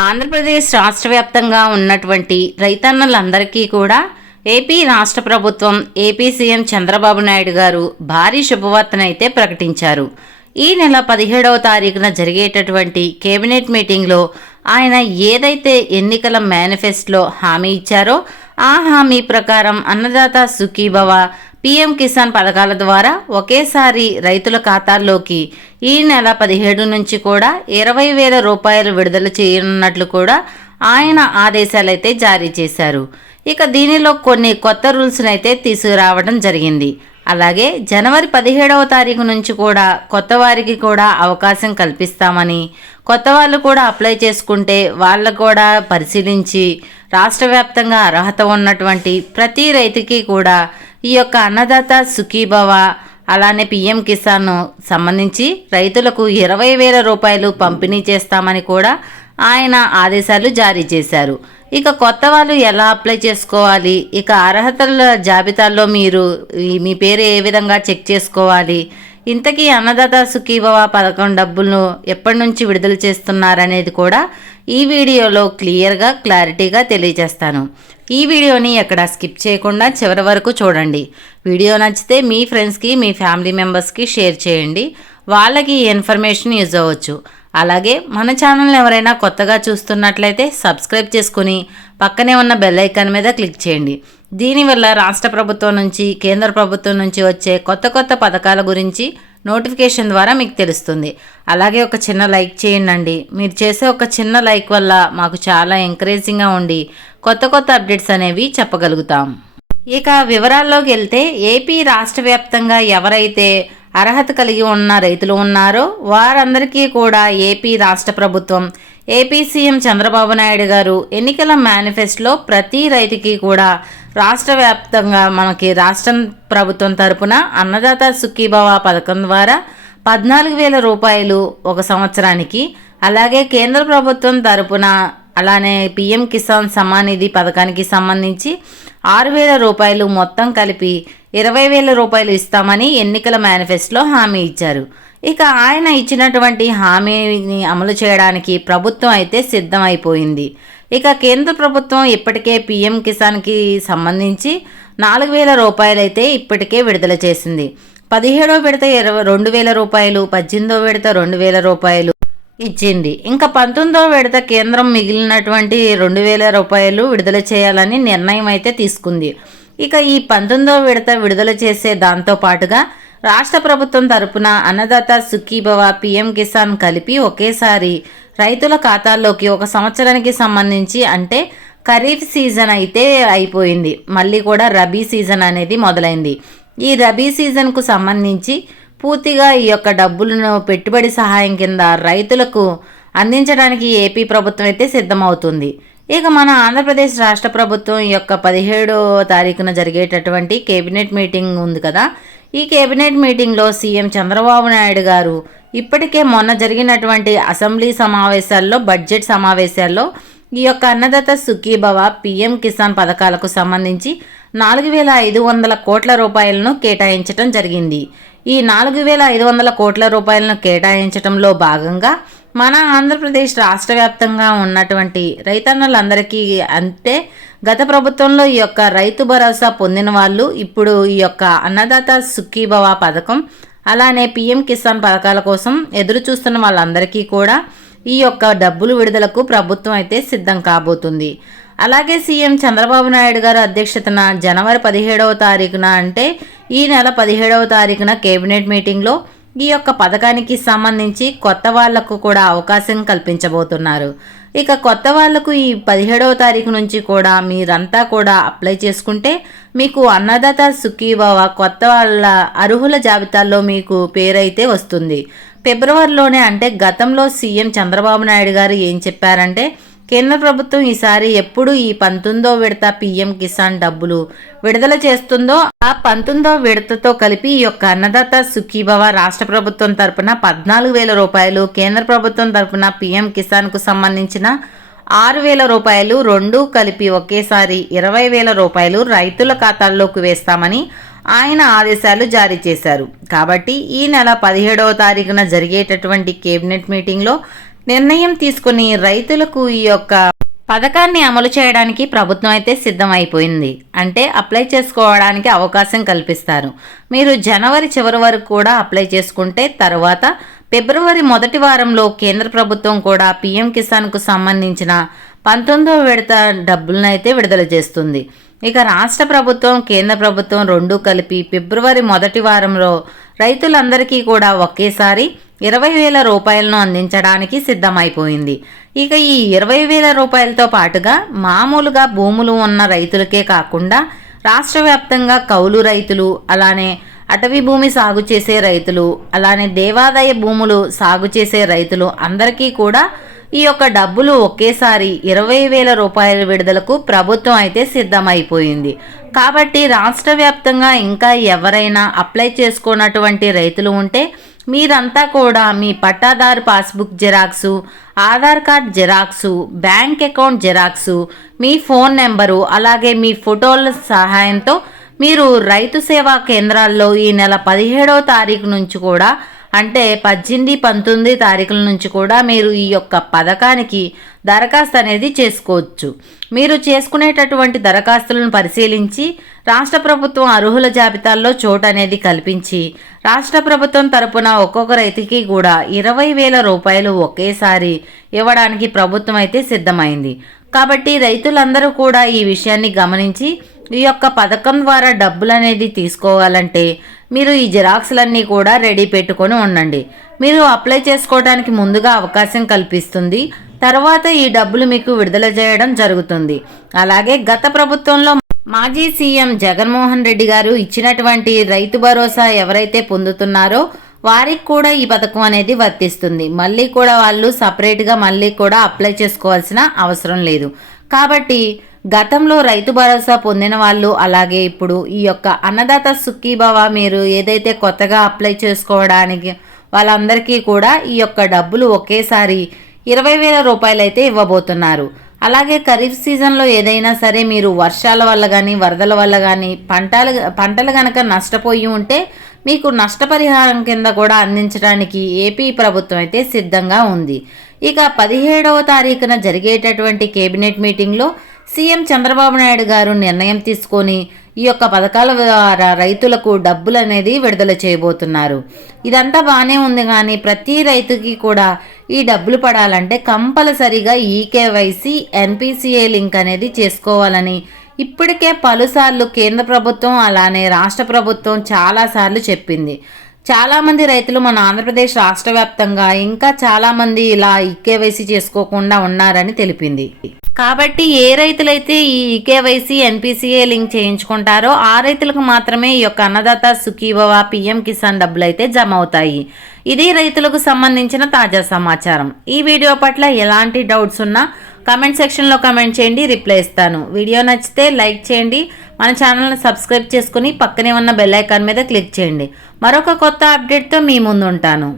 ఆంధ్రప్రదేశ్ రాష్ట్ర వ్యాప్తంగా ఉన్నటువంటి రైతన్నలందరికీ కూడా ఏపీ రాష్ట్ర ప్రభుత్వం ఏపీ సీఎం చంద్రబాబు నాయుడు గారు భారీ శుభవార్తనైతే ప్రకటించారు. ఈ నెల పదిహేడవ తారీఖున జరిగేటటువంటి కేబినెట్ మీటింగ్లో ఆయన ఏదైతే ఎన్నికల మేనిఫెస్టోలో హామీ ఇచ్చారో ఆ హామీ ప్రకారం అన్నదాత సుఖీభవ పీఎం కిసాన్ పథకాల ద్వారా ఒకేసారి రైతుల ఖాతాల్లోకి ఈ నెల పదిహేడు నుంచి కూడా ఇరవై వేల రూపాయలు విడుదల చేయనున్నట్లు కూడా ఆయన ఆదేశాలైతే జారీ చేశారు. ఇక దీనిలో కొన్ని కొత్త రూల్స్ని అయితే తీసుకురావడం జరిగింది. అలాగే జనవరి పదిహేడవ తారీఖు నుంచి కూడా కొత్త వారికి కూడా అవకాశం కల్పిస్తామని కొత్త వాళ్ళు కూడా అప్లై చేసుకుంటే వాళ్ళు కూడా పరిశీలించి రాష్ట్ర వ్యాప్తంగా అర్హత ఉన్నటువంటి ప్రతి రైతుకి కూడా ఈ యొక్క అన్నదాత సుఖీభవ అలానే పిఎం కిసాన్ సంబంధించి రైతులకు ఇరవై వేల రూపాయలు పంపిణీ చేస్తామని కూడా ఆయన ఆదేశాలు జారీ చేశారు. ఇక కొత్త వాళ్ళు ఎలా అప్లై చేసుకోవాలి? ఇక అర్హతల జాబితాలో మీరు మీ పేరు ఏ విధంగా చెక్ చేసుకోవాలి? ఇంతకీ అన్నదాత సుఖీభవ పథకం డబ్బులను ఎప్పటి నుంచి విడుదల చేస్తున్నారనేది కూడా ఈ వీడియోలో క్లియర్గా క్లారిటీగా తెలియజేస్తాను. ఈ వీడియోని ఎక్కడ స్కిప్ చేయకుండా చివరి వరకు చూడండి. వీడియో నచ్చితే మీ ఫ్రెండ్స్కి మీ ఫ్యామిలీ మెంబర్స్కి షేర్ చేయండి. వాళ్ళకి ఈ ఇన్ఫర్మేషన్ యూజ్ అవ్వచ్చు. అలాగే మన ఛానల్ ఎవరైనా కొత్తగా చూస్తున్నట్లయితే సబ్స్క్రైబ్ చేసుకుని పక్కనే ఉన్న బెల్ ఐకాన్ మీద క్లిక్ చేయండి. దీనివల్ల రాష్ట్ర ప్రభుత్వం నుంచి కేంద్ర ప్రభుత్వం నుంచి వచ్చే కొత్త కొత్త పథకాల గురించి నోటిఫికేషన్ ద్వారా మీకు తెలుస్తుంది. అలాగే ఒక చిన్న లైక్ చేయండి మీరు చేసే ఒక చిన్న లైక్ వల్ల మాకు చాలా ఎంకరేజింగ్గా ఉండి కొత్త కొత్త అప్డేట్స్ అనేవి చెప్పగలుగుతాం. ఇక వివరాల్లోకి వెళ్తే ఏపీ రాష్ట్ర వ్యాప్తంగా ఎవరైతే అర్హత కలిగి ఉన్న రైతులు ఉన్నారో వారందరికీ కూడా ఏపీ రాష్ట్ర ప్రభుత్వం ఏపీ సీఎం చంద్రబాబు నాయుడు గారు ఎన్నికల మేనిఫెస్టోలో ప్రతి రైతుకి కూడా రాష్ట్ర వ్యాప్తంగా మనకి రాష్ట్రం ప్రభుత్వం తరపున అన్నదాత సుఖీభవ పథకం ద్వారా పద్నాలుగు వేల రూపాయలు ఒక సంవత్సరానికి అలాగే కేంద్ర ప్రభుత్వం తరపున అలానే పిఎం కిసాన్ సమ్మాన్ నిధి పథకానికి సంబంధించి ఆరు వేల రూపాయలు మొత్తం కలిపి ఇరవై వేల రూపాయలు ఇస్తామని ఎన్నికల మేనిఫెస్టోలో హామీ ఇచ్చారు. ఇక ఆయన ఇచ్చినటువంటి హామీని అమలు చేయడానికి ప్రభుత్వం అయితే సిద్ధమైపోయింది. ఇక కేంద్ర ప్రభుత్వం ఇప్పటికే పిఎం కిసాన్కి సంబంధించి నాలుగు వేల రూపాయలైతే ఇప్పటికే విడుదల చేసింది. పదిహేడో విడత ఇరవై రెండు వేల రూపాయలు పద్దెనిమిదో విడత రెండు వేల రూపాయలు ఇచ్చింది. ఇంకా పంతొమ్మిదో విడత కేంద్రం మిగిలినటువంటి రెండు వేల రూపాయలు విడుదల చేయాలని నిర్ణయం అయితే తీసుకుంది. ఇక ఈ పంతొమ్మిదో విడత విడుదల చేసే దాంతో పాటుగా రాష్ట్ర ప్రభుత్వం తరపున అన్నదాత సుఖీభవ పిఎం కిసాన్ కలిపి ఒకేసారి రైతుల ఖాతాల్లోకి ఒక సంవత్సరానికి సంబంధించి అంటే ఖరీఫ్ సీజన్ అయితే అయిపోయింది. మళ్ళీ కూడా రబీ సీజన్ అనేది మొదలైంది. ఈ రబీ సీజన్కు సంబంధించి పూర్తిగా ఈ యొక్క డబ్బులను పెట్టుబడి సహాయం కింద రైతులకు అందించడానికి ఏపీ ప్రభుత్వం అయితే సిద్ధమవుతుంది. ఇక మన ఆంధ్రప్రదేశ్ రాష్ట్ర ప్రభుత్వం యొక్క పదిహేడో తారీఖున జరిగేటటువంటి కేబినెట్ మీటింగ్ ఉంది కదా. ఈ కేబినెట్ మీటింగ్లో సీఎం చంద్రబాబు నాయుడు గారు ఇప్పటికే మొన్న జరిగినటువంటి అసెంబ్లీ సమావేశాల్లో బడ్జెట్ సమావేశాల్లో ఈ యొక్క అన్నదాత సుఖీభవ పీఎం కిసాన్ పథకాలకు సంబంధించి నాలుగు వేల ఐదు వందల కోట్ల రూపాయలను కేటాయించటం జరిగింది. ఈ నాలుగు వేల ఐదు వందల కోట్ల రూపాయలను కేటాయించటంలో భాగంగా మన ఆంధ్రప్రదేశ్ రాష్ట్ర వ్యాప్తంగా ఉన్నటువంటి రైతన్నలందరికీ అంటే గత ప్రభుత్వంలో ఈ యొక్క రైతు భరోసా పొందిన వాళ్ళు ఇప్పుడు ఈ యొక్క అన్నదాత సుఖీభవ పథకం అలానే పిఎం కిసాన్ పథకాల కోసం ఎదురు చూస్తున్న వాళ్ళందరికీ కూడా ఈ యొక్క డబ్బులు విడుదలకు ప్రభుత్వం అయితే సిద్ధం కాబోతుంది. అలాగే సీఎం చంద్రబాబు నాయుడు గారు అధ్యక్షతన జనవరి పదిహేడవ తారీఖున అంటే ఈ నెల పదిహేడవ తారీఖున కేబినెట్ మీటింగ్లో ఈ యొక్క పథకానికి సంబంధించి కొత్త వాళ్ళకు కూడా అవకాశం కల్పించబోతున్నారు. ఇక కొత్త వాళ్ళకు ఈ పదిహేడవ తారీఖు నుంచి కూడా మీరంతా కూడా అప్లై చేసుకుంటే మీకు అన్నదాత సుఖీభవ కొత్త వాళ్ళ అర్హుల జాబితాల్లో మీకు పేరైతే వస్తుంది. ఫిబ్రవరిలోనే అంటే గతంలో సీఎం చంద్రబాబు నాయుడు గారు ఏం చెప్పారంటే కేంద్ర ప్రభుత్వం ఈసారి ఎప్పుడు ఈ పంతొమ్మిదో విడత పీఎం కిసాన్ డబ్బులు విడుదల చేస్తుందో ఆ పంతొమ్మిదో విడతతో కలిపి ఈ యొక్క అన్నదాత సుఖీభవ రాష్ట్ర ప్రభుత్వం తరపున పద్నాలుగు వేల రూపాయలు కేంద్ర ప్రభుత్వం తరపున పీఎం కిసాన్కు సంబంధించిన ఆరు వేల రూపాయలు రెండు కలిపి ఒకేసారి ఇరవై వేల రూపాయలు రైతుల ఖాతాల్లోకి వేస్తామని ఆయన ఆదేశాలు జారీ చేశారు. కాబట్టి ఈ నెల పదిహేడవ తారీఖున జరిగేటటువంటి కేబినెట్ మీటింగ్లో నిర్ణయం తీసుకుని రైతులకు ఈ యొక్క పథకాన్ని అమలు చేయడానికి ప్రభుత్వం అయితే సిద్ధం అయిపోయింది అంటే అప్లై చేసుకోవడానికి అవకాశం కల్పిస్తారు. మీరు జనవరి చివరి వరకు కూడా అప్లై చేసుకుంటే తర్వాత ఫిబ్రవరి మొదటి వారంలో కేంద్ర ప్రభుత్వం కూడా పీఎం కిసాన్కు సంబంధించిన పంతొమ్మిదవ విడత డబ్బులను అయితే విడుదల చేస్తుంది. ఇక రాష్ట్ర ప్రభుత్వం కేంద్ర ప్రభుత్వం రెండూ కలిపి ఫిబ్రవరి మొదటి వారంలో రైతులందరికీ కూడా ఒకేసారి ఇరవై వేల రూపాయలను అందించడానికి సిద్ధమైపోయింది. ఇక ఈ ఇరవై వేల రూపాయలతో పాటుగా మామూలుగా భూములు ఉన్న రైతులకే కాకుండా రాష్ట్ర వ్యాప్తంగా కౌలు రైతులు అలానే అటవీ భూమి సాగు చేసే రైతులు అలానే దేవాదాయ భూములు సాగు చేసే రైతులు అందరికీ కూడా ఈ యొక్క డబ్బులు ఒకేసారి ఇరవై వేల రూపాయల విడుదలకు ప్రభుత్వం అయితే సిద్ధమైపోయింది. కాబట్టి రాష్ట్ర వ్యాప్తంగా ఇంకా ఎవరైనా అప్లై చేసుకున్నటువంటి రైతులు ఉంటే మీరంతా కూడా మీ పట్టాదారు passbook xerox Aadhaar card xerox bank account xerox మీ ఫోన్ నెంబరు అలాగే మీ ఫోటోల సహాయంతో మీరు రైతు సేవా కేంద్రాల్లో ఈ నెల పదిహేడవ తారీఖు నుంచి కూడా అంటే పద్దెనిమిది పంతొమ్మిది తారీఖుల నుంచి కూడా మీరు ఈ యొక్క పథకానికి దరఖాస్తు అనేది చేసుకోవచ్చు. మీరు చేసుకునేటటువంటి దరఖాస్తులను పరిశీలించి రాష్ట్ర ప్రభుత్వం అర్హుల జాబితాల్లో చోటు అనేది కల్పించి రాష్ట్ర ప్రభుత్వం తరపున ఒక్కొక్క రైతుకి కూడా ఇరవై వేల రూపాయలు ఒకేసారి ఇవ్వడానికి ప్రభుత్వం అయితే సిద్ధమైంది. కాబట్టి రైతులందరూ కూడా ఈ విషయాన్ని గమనించి ఈ యొక్క పథకం ద్వారా డబ్బులు అనేది తీసుకోవాలంటే మీరు ఈ జిరాక్స్లన్నీ కూడా రెడీ పెట్టుకొని ఉండండి. మీరు అప్లై చేసుకోవడానికి ముందుగా అవకాశం కల్పిస్తుంది. తర్వాత ఈ డబ్బులు మీకు విడుదల చేయడం జరుగుతుంది. అలాగే గత ప్రభుత్వంలో మాజీ సీఎం జగన్మోహన్ రెడ్డి గారు ఇచ్చినటువంటి రైతు భరోసా ఎవరైతే పొందుతున్నారో వారికి కూడా ఈ పథకం అనేది వర్తిస్తుంది. మళ్ళీ కూడా వాళ్ళు సపరేట్గా మళ్ళీ కూడా అప్లై చేసుకోవాల్సిన అవసరం లేదు. కాబట్టి గతంలో రైతు భరోసా పొందిన వాళ్ళు అలాగే ఇప్పుడు ఈ యొక్క అన్నదాత సుఖీభవ మీరు ఏదైతే కొత్తగా అప్లై చేసుకోవడానికి వాళ్ళందరికీ కూడా ఈ యొక్క డబ్బులు ఒకేసారి ఇరవై వేల రూపాయలు అయితే ఇవ్వబోతున్నారు. అలాగే ఖరీఫ్ సీజన్లో ఏదైనా సరే మీరు వర్షాల వల్ల కానీ వరదల వల్ల కానీ పంటలు పంటలు కనుక నష్టపోయి ఉంటే మీకు నష్టపరిహారం కింద కూడా అందించడానికి ఏపీ ప్రభుత్వం అయితే సిద్ధంగా ఉంది. ఇక పదిహేడవ తారీఖున జరిగేటటువంటి కేబినెట్ మీటింగ్లో సీఎం చంద్రబాబు నాయుడు గారు నిర్ణయం తీసుకొని ఈ యొక్క పథకాల ద్వారా రైతులకు డబ్బులు అనేది విడుదల చేయబోతున్నారు. ఇదంతా బాగానే ఉంది కానీ ప్రతి రైతుకి కూడా ఈ డబ్బులు పడాలంటే కంపల్సరిగా ఈకేవైసీ ఎన్పిసిఏ లింక్ అనేది చేసుకోవాలని ఇప్పటికే పలుసార్లు కేంద్ర ప్రభుత్వం అలానే రాష్ట్ర ప్రభుత్వం చాలాసార్లు చెప్పింది. చాలామంది రైతులు మన ఆంధ్రప్రదేశ్ రాష్ట్ర వ్యాప్తంగా ఇంకా చాలామంది ఇలా ఈకేవైసీ చేసుకోకుండా ఉన్నారని తెలిపింది. కాబట్టి ఏ రైతులైతే ఈ ఈకేవైసీ ఎన్పిసిఏ లింక్ చేయించుకుంటారో ఆ రైతులకు మాత్రమే ఈ యొక్క అన్నదాత సుఖీభవ పిఎం కిసాన్ డబ్బులు అయితే జమ అవుతాయి. ఇది రైతులకు సంబంధించిన తాజా సమాచారం. ఈ వీడియో పట్ల ఎలాంటి డౌట్స్ ఉన్నా కమెంట్ సెక్షన్లో కమెంట్ చేయండి రిప్లై ఇస్తాను. వీడియో నచ్చితే లైక్ చేయండి మన ఛానల్ని సబ్స్క్రైబ్ చేసుకుని పక్కనే ఉన్న బెల్ ఐకాన్ మీద క్లిక్ చేయండి. మరొక కొత్త అప్డేట్తో మీ ముందు ఉంటాను